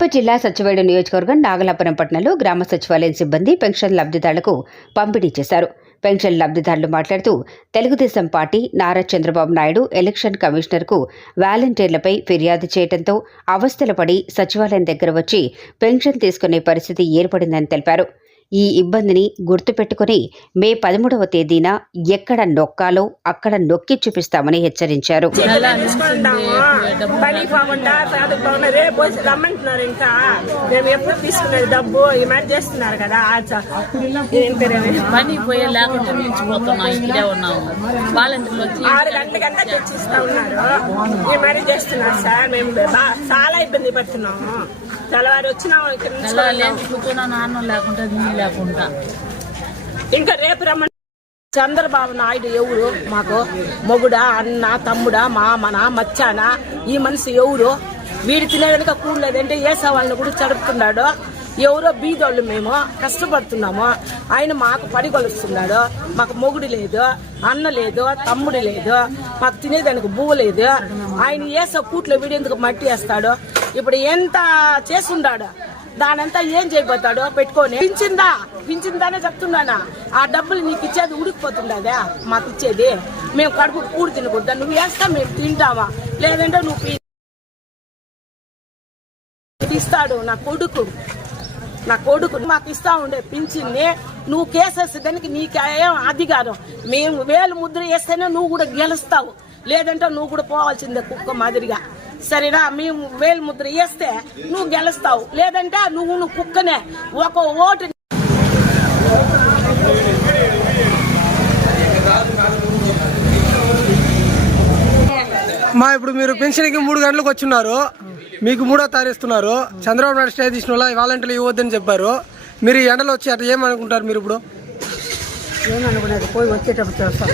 తిరుపతి జిల్లా సచివాలయం నియోజకవర్గం నాగలాపురం పట్టణంలో గ్రామ సచివాలయం సిబ్బంది పెన్షన్ లబ్ధిదారులకు పంపిణీ చేశారు. పెన్షన్ లబ్ధిదారులు మాట్లాడుతూ తెలుగుదేశం పార్టీ నారా చంద్రబాబు నాయుడు ఎలక్షన్ కమిషనర్కు వాలంటీర్లపై ఫిర్యాదు చేయడంతో అవస్థలు పడి సచివాలయం దగ్గర వచ్చి పెన్షన్ తీసుకునే పరిస్థితి ఏర్పడిందని తెలిపారు. ఈ ఇబ్బందిని గుర్తుపెట్టుకుని మే 13వ తేదీన ఎక్కడ నొక్కాలో అక్కడ నొక్కి చూపిస్తామని హెచ్చరించారు. చాలా ఇబ్బంది పడుతున్నాము. తెల్లవారు వచ్చినా లేకుండా ఇంకా రేపు రమ్మని. చంద్రబాబు నాయుడు ఎవరు? మాకు మొగుడా, అన్న, తమ్ముడా, మామనా, మచ్చానా? ఈ మనిషి ఎవరు? వీడి తినేదానిక కూడలేదంటే ఏసా వాళ్ళని కూడా చదువుతున్నాడు. ఎవరో బీదోళ్ళు, మేము కష్టపడుతున్నాము. ఆయన మాకు పడి కొలుస్తున్నాడు. మాకు మొగుడు లేదు, అన్న లేదు, తమ్ముడు లేదు, మాకు తినేదానికి భూ లేదు. ఆయన ఏసా కూట్లో వీడెందుకు మట్టి వేస్తాడు? ఇప్పుడు ఎంత చేసుండాడు, దానంతా ఏం చేయబోతాడు పెట్టుకొని? పించిందానే చెప్తున్నానా? ఆ డబ్బులు నీకు ఇచ్చేది ఉడికిపోతుండదా? మాకు ఇచ్చేది మేము కడుపు కూడి తినకూడదా? నువ్వు వేస్తా మేము తింటావా? లేదంటే నువ్వు ఇస్తాడు నా కొడుకు మాకు ఇస్తా ఉండే పింఛన్ని నువ్వు కేసేసి దానికి నీకేం అధికారం? మేము వేలు ముద్ర వేస్తేనే నువ్వు కూడా గెలుస్తావు, లేదంటే నువ్వు కూడా పోవాల్సిందే కుక్క మాదిరిగా. సరేనా? మేము వేలు ముద్ర వేస్తే నువ్వు గెలుస్తావు, లేదంటే నువ్వు కుక్కనే. ఒక ఓటు ఇప్పుడు మీరు పెన్షన్కి 3 గంటలకు వచ్చున్నారు, మీకు 3వ తారీఖు ఇస్తున్నారు. చంద్రబాబు నాయుడు స్టే తీసిన వల్ల వాలంటీర్లు ఇవ్వద్దని చెప్పారు. మీరు ఎండలో వచ్చి అట్లా ఏమనుకుంటారు? మీరు ఇప్పుడు ఏమనుకునేది? పోయి వచ్చేటప్పుడు చేస్తాం.